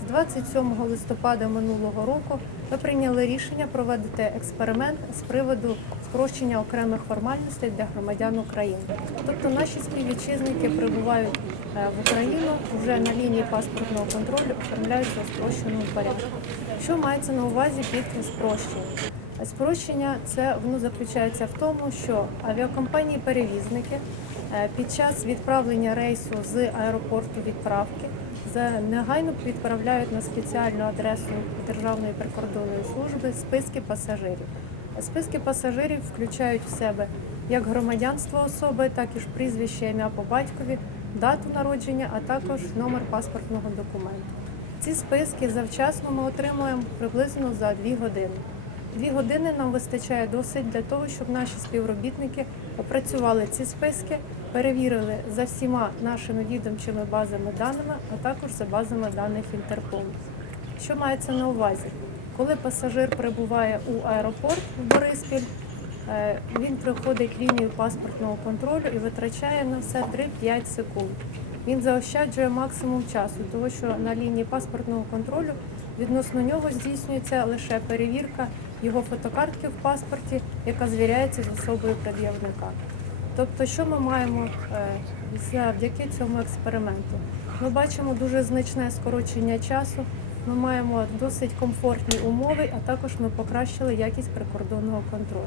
З 27 листопада минулого року ми прийняли рішення проводити експеримент з приводу спрощення окремих формальностей для громадян України. Тобто наші співвітчизники прибувають е, в Україну вже на лінії паспортного контролю оформляються у спрощеному порядку. Що мається на увазі під спрощенням? Спрощення це воно заключається в тому, що авіакомпанії-перевізники е, під час відправлення рейсу з аеропорту відправки негайно відправляють на спеціальну адресу Державної прикордонної служби списки пасажирів. Списки пасажирів включають в себе як громадянство особи, так і ж прізвище, ім'я по батькові, дату народження, а також номер паспортного документу. Ці списки завчасно ми отримуємо приблизно за дві години. Дві години нам вистачає досить для того, щоб наші співробітники опрацювали ці списки, перевірили за всіма нашими відомчими базами даними, а також за базами даних Інтерполу. Що мається на увазі? Коли пасажир прибуває у аеропорт в Бориспіль, е, він проходить лінію паспортного контролю і витрачає на все 3-5 секунд. Він заощаджує максимум часу, тому що на лінії паспортного контролю відносно нього здійснюється лише перевірка його фотокартки в паспорті, яка звіряється з особою пред'явника. Тобто, що ми маємо е, завдяки цьому експерименту? Ми бачимо дуже значне скорочення часу. Ми маємо досить комфортні умови, а також ми покращили якість прикордонного контролю.